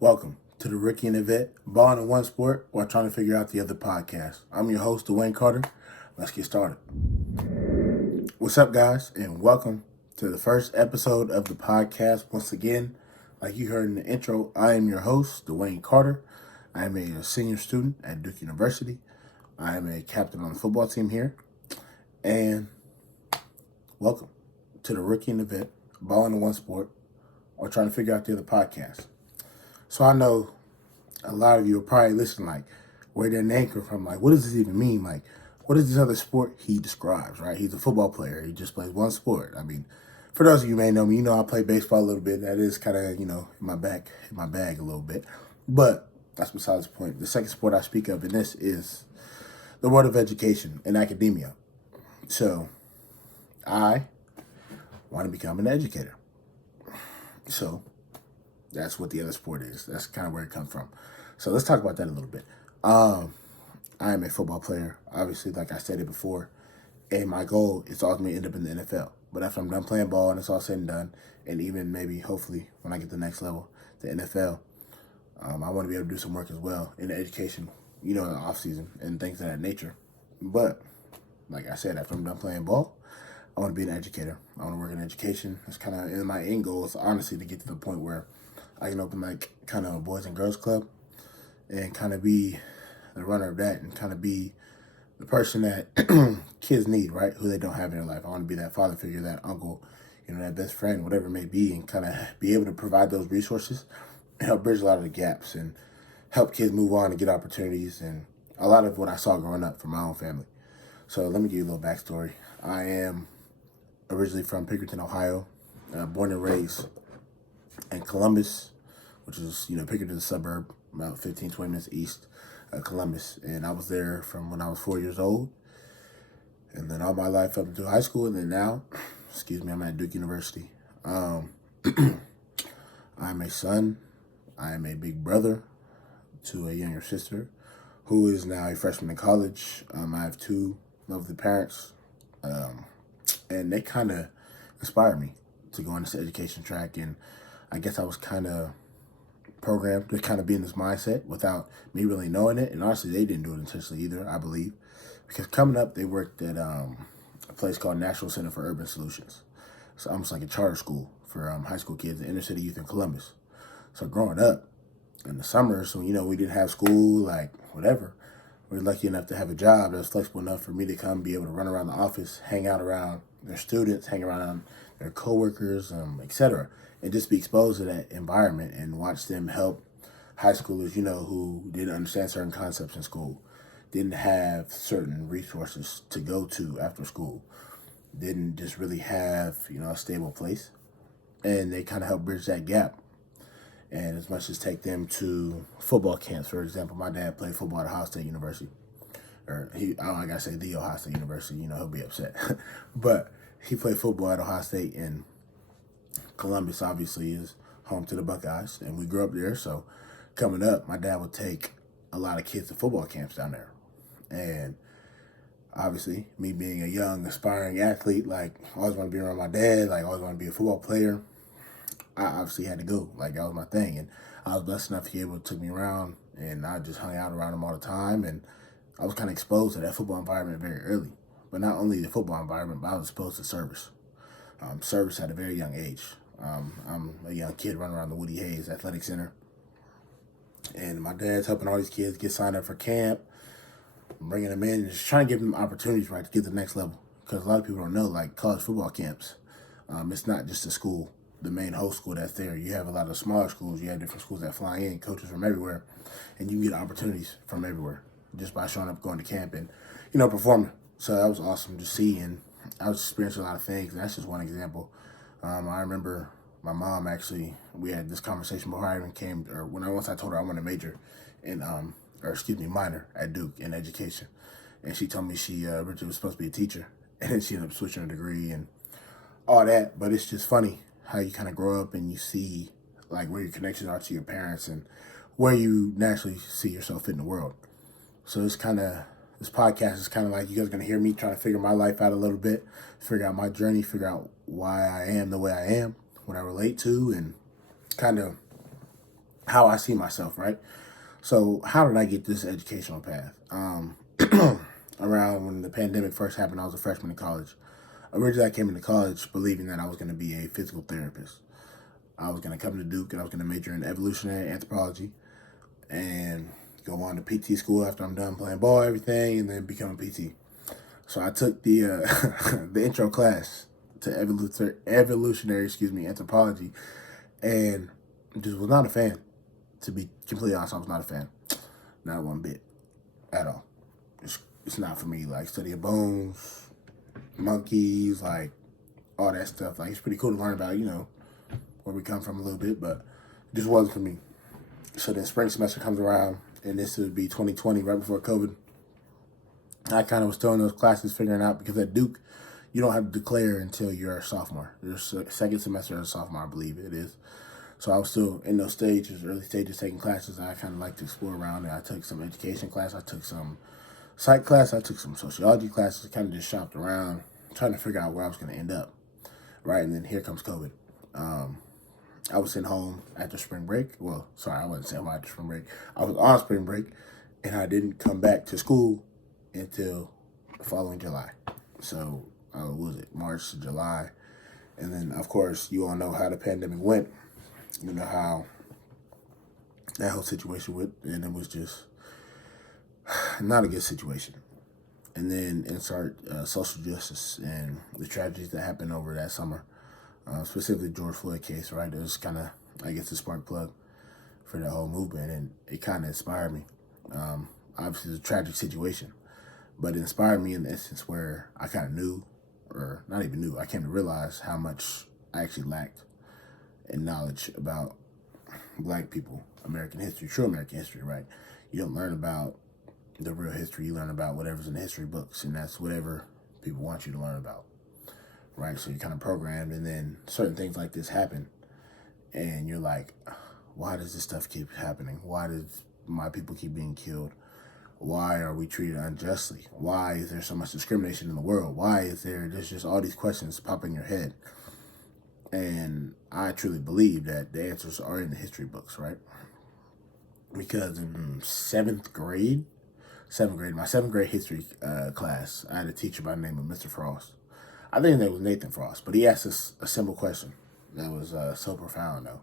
Welcome to the Ricky and Yvette Ballin in one sport while trying to figure out the other podcast. I'm your host, Dwayne Carter. Let's get started. What's up, guys, and welcome to the first episode of the podcast. Once again, like you heard in the intro, I am your host, Dwayne Carter. I am a senior student at Duke University. I am a captain on the football team here. And welcome to the Ricky and Yvette Ballin in one sport while trying to figure out the other podcast. So I know a lot of you are probably listening like, where did that name come from? Like, what does this even mean? Like, what is this other sport he describes, right? He's a football player. He just plays one sport. I mean, for those of you who may know me, I play baseball a little bit. That is kind of, in my bag a little bit. But that's besides the point. The second sport I speak of in this is the world of education and academia. So I want to become an educator. So that's what the other sport is. That's kind of where it comes from. So let's talk about that a little bit. I am a football player, obviously, like I stated before, and my goal is to ultimately end up in the NFL. But after I'm done playing ball and it's all said and done, and even maybe, hopefully, when I get to the next level, the NFL, I want to be able to do some work as well in the education, in the off season and things of that nature. But like I said, after I'm done playing ball, I want to be an educator. I want to work in education. It's kind of in my end goal is honestly to get to the point where I can open like kind of a boys and girls club and kind of be the runner of that and kind of be the person that kids need, right? Who they don't have in their life. I want to be that father figure, that uncle, that best friend, whatever it may be, and kind of be able to provide those resources and help bridge a lot of the gaps and help kids move on and get opportunities and a lot of what I saw growing up from my own family. So let me give you a little backstory. I am originally from Pickerington, Ohio, born and raised in Columbus, which is, Pickerington suburb, about 15, 20 minutes east of Columbus. And I was there from when I was 4 years old. And then all my life up until high school. And then now, I'm at Duke University. I'm a son. I am a big brother to a younger sister who is now a freshman in college. I have two lovely parents. And they kind of inspired me to go on this education track. And I guess I was kind of programmed to kind of be in this mindset without me really knowing it. And honestly, they didn't do it intentionally either, I believe. Because coming up, they worked at a place called National Center for Urban Solutions. It's almost like a charter school for high school kids and inner city youth in Columbus. So growing up in the summers, when, we didn't have school, like whatever, we were lucky enough to have a job that was flexible enough for me to come be able to run around the office, hang out around their students, hang around their coworkers, etc., and just be exposed to that environment and watch them help high schoolers, who didn't understand certain concepts in school, didn't have certain resources to go to after school, didn't just really have, a stable place. And they kind of help bridge that gap. And as much as take them to football camps, for example, my dad played football at Ohio State University. I gotta say the Ohio State University, he'll be upset. But he played football at Ohio State, and Columbus obviously is home to the Buckeyes, and we grew up there. So coming up, my dad would take a lot of kids to football camps down there. And obviously, me being a young, aspiring athlete, like, always want to be around my dad, like, always want to be a football player, I obviously had to go. Like, that was my thing. And I was blessed enough to be able to take me around, and I just hung out around him all the time. And I was kind of exposed to that football environment very early. But not only the football environment, but I was exposed to service. Service at a very young age. I'm a young kid running around the Woody Hayes Athletic Center. And my dad's helping all these kids get signed up for camp, bringing them in, and just trying to give them opportunities, right, to get to the next level. Because a lot of people don't know, like, college football camps, it's not just a school, the main host school that's there. You have a lot of smaller schools. You have different schools that fly in, coaches from everywhere, and you get opportunities from everywhere just by showing up, going to camp, and, performing. So that was awesome to see, and I was experiencing a lot of things, and that's just one example. I remember my mom actually, we had this conversation before I even came, or once I told her I want to major in, minor at Duke in education. And she told me she originally was supposed to be a teacher, and then she ended up switching her degree and all that. But it's just funny how you kind of grow up and you see like where your connections are to your parents and where you naturally see yourself in the world. So this podcast is kind of like you guys are going to hear me trying to figure my life out a little bit, figure out my journey, figure out why I am the way I am, what I relate to, and kind of how I see myself, right? So how did I get this educational path? Around when the pandemic first happened, I was a freshman in college. Originally, I came into college believing that I was going to be a physical therapist. I was going to come to Duke and I was going to major in evolutionary anthropology and go on to PT school after I'm done playing ball, everything, and then become a PT. So I took the the intro class to evolutionary, anthropology, and just was not a fan. To be completely honest, I was not a fan, not one bit, at all. It's not for me. Like studying bones, monkeys, like all that stuff. Like it's pretty cool to learn about, where we come from a little bit, but it just wasn't for me. So then spring semester comes around, and this would be 2020, right before COVID. I kind of was still in those classes figuring out, because at Duke, you don't have to declare until you're a sophomore. Your second semester as a sophomore, I believe it is. So I was still in those stages, early stages, taking classes. I kind of like to explore around it. I took some education class. I took some psych class. I took some sociology classes. Kind of just shopped around, trying to figure out where I was going to end up. Right, and then here comes COVID. I was sent home after spring break. Well, sorry, I wasn't sent home after spring break. I was on spring break, and I didn't come back to school until the following July. So, what was it, March to July? And then, of course, you all know how the pandemic went. You know how that whole situation went, and it was just not a good situation. And then insert social justice and the tragedies that happened over that summer, specifically George Floyd case, right? It was kind of, I guess, a spark plug for the whole movement, and it kind of inspired me. Obviously, it's a tragic situation, but it inspired me in the instance where I kind of knew, or not even knew, I came to realize how much I actually lacked in knowledge about Black people, American history, true American history, right? You don't learn about the real history. You learn about whatever's in the history books, and that's whatever people want you to learn about, right? So you're kind of programmed, and then certain things like this happen, and you're like, why does this stuff keep happening? Why does my people keep being killed? Why are we treated unjustly? Why is there so much discrimination in the world? Why is there's just all these questions pop in your head? And I truly believe that the answers are in the history books, right? Because in seventh grade, my seventh grade history class, I had a teacher by the name of Mr. Frost. I think that was Nathan Frost, but he asked us a simple question that was so profound, though.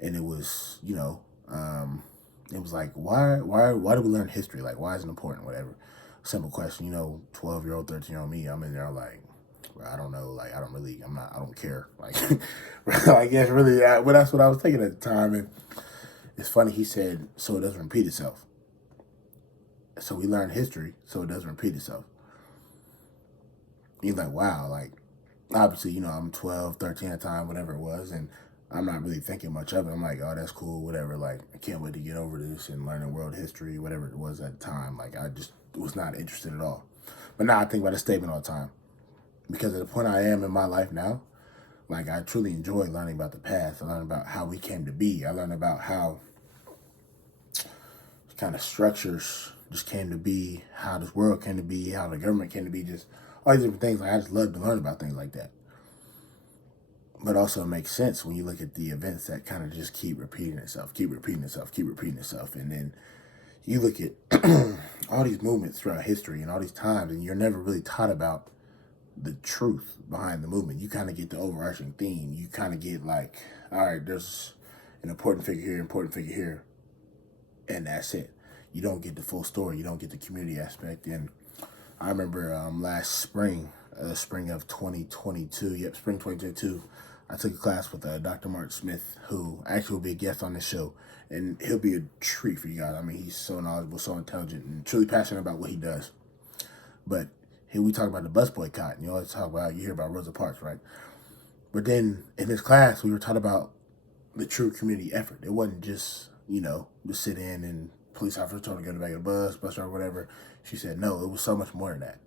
And it was, it was like, why do we learn history? Like, why is it important? Whatever. Simple question. 12-year-old, 13-year-old me, I'm in there like, I don't know. Like, I don't care. Like, I guess really, well, that's what I was thinking at the time. And it's funny, he said, so it doesn't repeat itself. So we learn history, so it doesn't repeat itself. You're like, wow, like, obviously, I'm 12, 13 at the time, whatever it was, and I'm not really thinking much of it. I'm like, oh, that's cool, whatever. Like, I can't wait to get over this and learning world history, whatever it was at the time. Like, I just was not interested at all. But now I think about a statement all the time. Because at the point I am in my life now, like, I truly enjoy learning about the past. I learn about how we came to be. I learn about how kind of structures just came to be, how this world came to be, how the government came to be, just all these different things. Like, I just love to learn about things like that. But also it makes sense when you look at the events that kind of just keep repeating itself. And then you look at all these movements throughout history and all these times, and you're never really taught about the truth behind the movement. You kind of get the overarching theme. You kind of get like, all right, there's an important figure here, and that's it. You don't get the full story. You don't get the community aspect. And I remember last spring, spring of 2022, spring 2022, I took a class with Dr. Mark Smith, who actually will be a guest on this show. And he'll be a treat for you guys. I mean, he's so knowledgeable, so intelligent, and truly passionate about what he does. But here we talk about the bus boycott, and you hear about Rosa Parks, right? But then in this class, we were taught about the true community effort. It wasn't just, to sit in and police officer told her to go to the back of the bus driver, whatever. She said, no, it was so much more than that.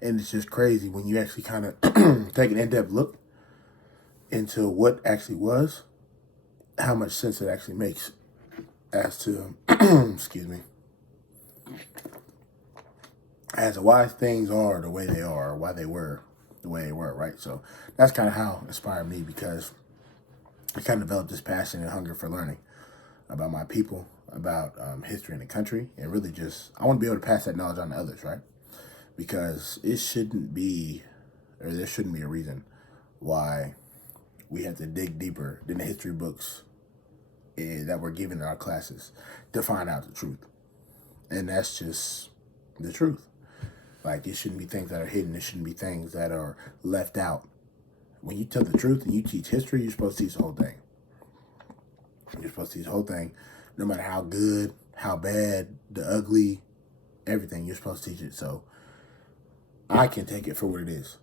And it's just crazy when you actually kind of take an in-depth look into what actually was, how much sense it actually makes as to, excuse me, as to why things are the way they are, or why they were the way they were, right? So that's kind of how it inspired me, because I kind of developed this passion and hunger for learning. about my people, about history in the country, and really just, I want to be able to pass that knowledge on to others, right? Because there shouldn't be a reason why we have to dig deeper than the history books that we're given in our classes to find out the truth. And that's just the truth. Like, it shouldn't be things that are hidden. It shouldn't be things that are left out. When you tell the truth and you teach history, you're supposed to teach the whole thing. You're supposed to teach the whole thing, no matter how good, how bad, the ugly, everything. You're supposed to teach it so I can take it for what it is,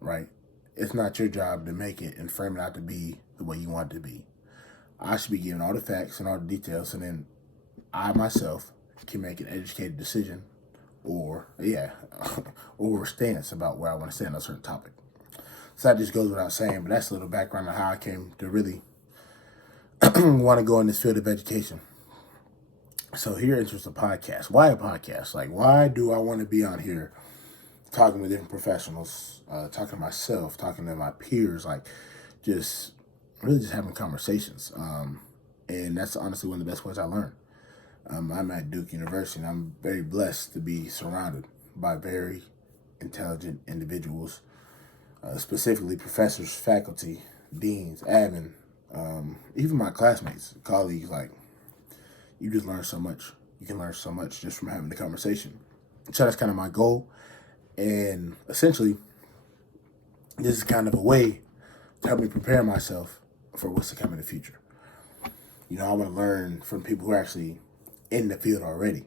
right? It's not your job to make it and frame it out to be the way you want it to be. I should be given all the facts and all the details, and then I myself can make an educated decision or stance about where I want to stand on a certain topic. So that just goes without saying, but that's a little background on how I came to really want to go in this field of education. So here enters the podcast. Why a podcast? Like, why do I want to be on here talking with different professionals, talking to myself, talking to my peers, like just really just having conversations. And that's honestly one of the best ways I learn. I'm at Duke University, and I'm very blessed to be surrounded by very intelligent individuals, specifically professors, faculty, deans, admin, even my classmates, colleagues. Like, you just learn so much. You can learn so much just from having the conversation. So that's kind of my goal. And essentially, this is kind of a way to help me prepare myself for what's to come in the future. You know, I want to learn from people who are actually in the field already,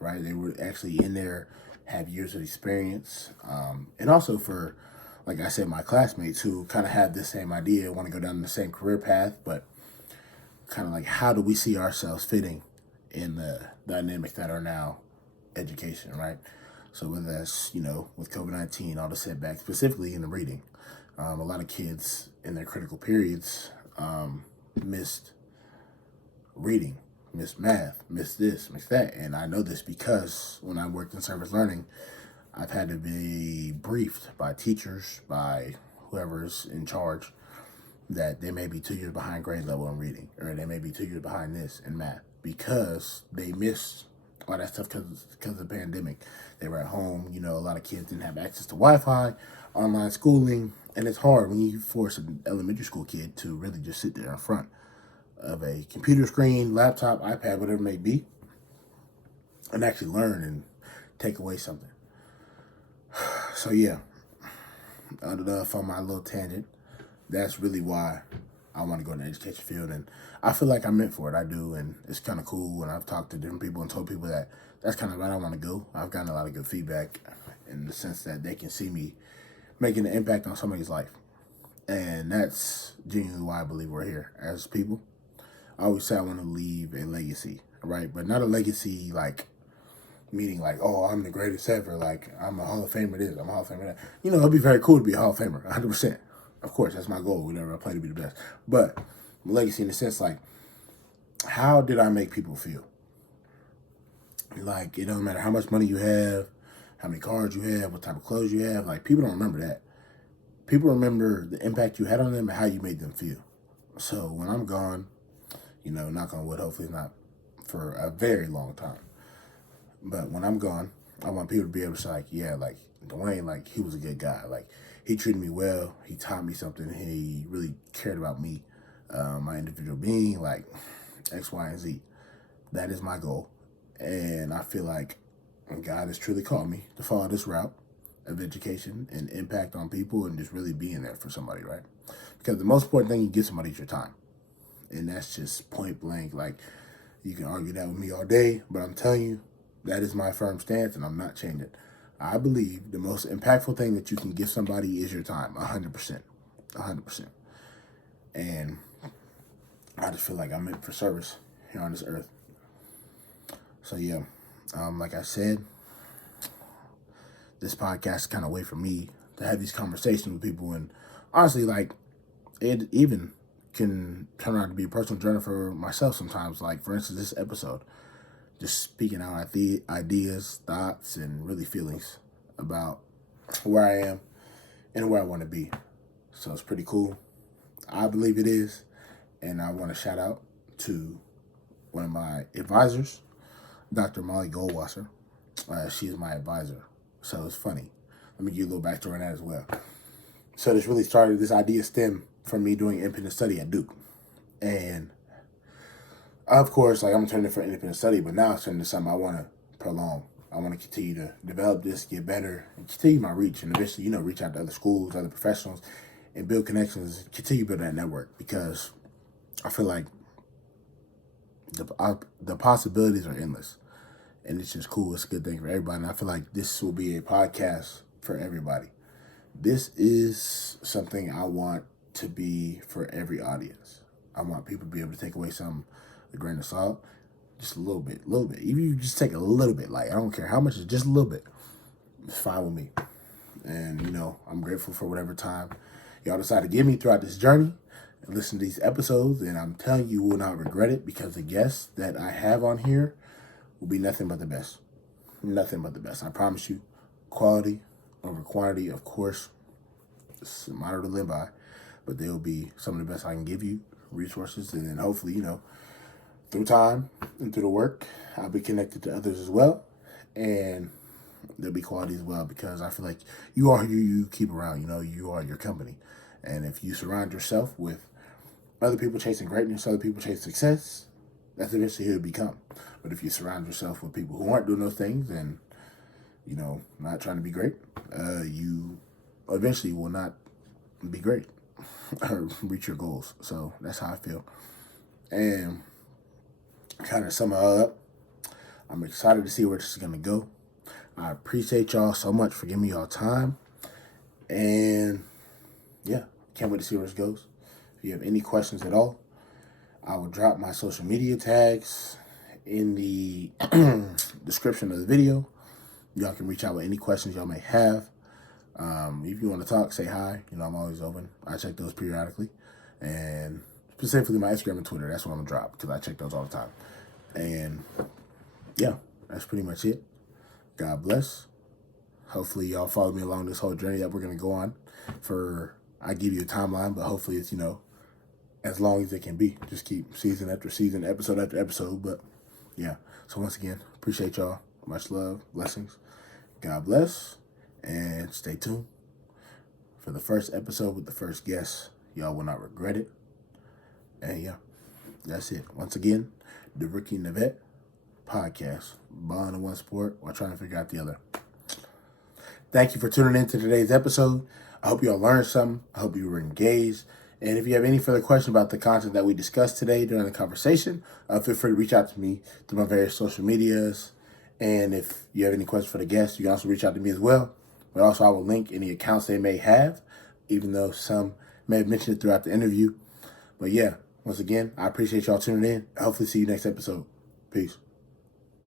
right? They were actually in there, have years of experience. And also for, like I said, my classmates who kind of have the same idea, want to go down the same career path, but kind of like, how do we see ourselves fitting in the dynamics that are now education, right? So whether that's, you know, with COVID-19, all the setbacks, specifically in the reading, a lot of kids in their critical periods missed reading, missed math, missed this, missed that. And I know this because when I worked in service learning, I've had to be briefed by teachers, by whoever's in charge, that they may be 2 years behind grade level in reading, or they may be 2 years behind this in math, because they missed all that stuff because of the pandemic. They were at home. You know, a lot of kids didn't have access to Wi-Fi, online schooling, and it's hard when you force an elementary school kid to really just sit there in front of a computer screen, laptop, iPad, whatever it may be, and actually learn and take away something. So yeah, enough on my little tangent. That's really why I want to go in the education field, and I feel like I'm meant for it. I do, and it's kind of cool. And I've talked to different people and told people that that's kind of where I want to go. I've gotten a lot of good feedback in the sense that they can see me making an impact on somebody's life, and that's genuinely why I believe we're here as people. I always say I want to leave a legacy, right? But not a legacy like meaning like, oh, I'm the greatest ever, like I'm a Hall of Famer this, I'm a Hall of Famer that. You know, it'd be very cool to be a Hall of Famer, 100%. Of course, that's my goal whenever I play to be the best. But legacy in the sense like, how did I make people feel? Like, it don't matter how much money you have, how many cars you have, what type of clothes you have. Like, people don't remember that. People remember the impact you had on them and how you made them feel. So when I'm gone, you know, knock on wood, hopefully not for a very long time. But when I'm gone, I want people to be able to say, like, yeah, like, Dwayne, like, he was a good guy. Like, he treated me well. He taught me something. He really cared about me, my individual being, like, X, Y, and Z. That is my goal. And I feel like God has truly called me to follow this route of education and impact on people and just really being there for somebody, right? Because the most important thing you give somebody is your time. And that's just point blank. Like, you can argue that with me all day, but I'm telling you, that is my firm stance, and I'm not changing. I believe the most impactful thing that you can give somebody is your time, 100%. 100%. And I just feel like I'm meant for service here on this earth. So, yeah, like I said, this podcast is kind of a way for me to have these conversations with people. And honestly, like, it even can turn out to be a personal journey for myself sometimes. Like, for instance, this episode, just speaking out ideas, thoughts, and really feelings about where I am and where I want to be. So it's pretty cool. I believe it is. And I want to shout out to one of my advisors, Dr. Molly Goldwasser. She is my advisor. So it's funny. Let me give you a little backstory on that as well. So this idea stemmed from me doing independent study at Duke. And of course, I'm turning for independent study, but now it's turning to something I want to prolong. I want to continue to develop this, get better, and continue my reach, and eventually, reach out to other schools, other professionals, and build connections, continue to build that network, because I feel like the possibilities are endless, and it's just cool. It's a good thing for everybody, and I feel like this will be a podcast for everybody. This is something I want to be for every audience. I want people to be able to take away some, a grain of salt, just a little bit. Even if you just take a little bit, I don't care how much, it's just a little bit. It's fine with me. And, I'm grateful for whatever time y'all decide to give me throughout this journey and listen to these episodes. And I'm telling you, will not regret it, because the guests that I have on here will be nothing but the best. Nothing but the best. I promise you. Quality over quantity, of course. It's a motto to live by. But they will be some of the best I can give you, resources. And then hopefully, through time and through the work, I'll be connected to others as well. And there'll be quality as well, because I feel like you are who you keep around. You are your company. And if you surround yourself with other people chasing greatness, other people chasing success, that's eventually who you become. But if you surround yourself with people who aren't doing those things and, not trying to be great, you eventually will not be great or reach your goals. So that's how I feel. And kind of sum it all up, I'm excited to see where this is going to go. I appreciate y'all so much for giving me y'all time. And yeah, can't wait to see where this goes. If you have any questions at all, I will drop my social media tags in the description of the video. Y'all can reach out with any questions y'all may have. If you want to talk, say hi. I'm always open. I check those periodically. And specifically my Instagram and Twitter, that's what I'm going to drop, because I check those all the time. And yeah, that's pretty much it. God bless. Hopefully y'all follow me along this whole journey that we're going to go on. I give you a timeline, but hopefully it's, as long as it can be. Just keep season after season, episode after episode. But yeah, so once again, appreciate y'all. Much love, blessings. God bless, and stay tuned for the first episode with the first guest. Y'all will not regret it. And yeah, that's it. Once again, the Rookie and the Vet podcast, Ballin in one sport while trying to figure out the other. Thank you for tuning in to today's episode. I hope y'all learned something. I hope you were engaged. And if you have any further questions about the content that we discussed today during the conversation, feel free to reach out to me through my various social medias. And if you have any questions for the guests, you can also reach out to me as well. But also, I will link any accounts they may have, even though some may have mentioned it throughout the interview. But yeah, once again, I appreciate y'all tuning in. Hopefully see you next episode. Peace.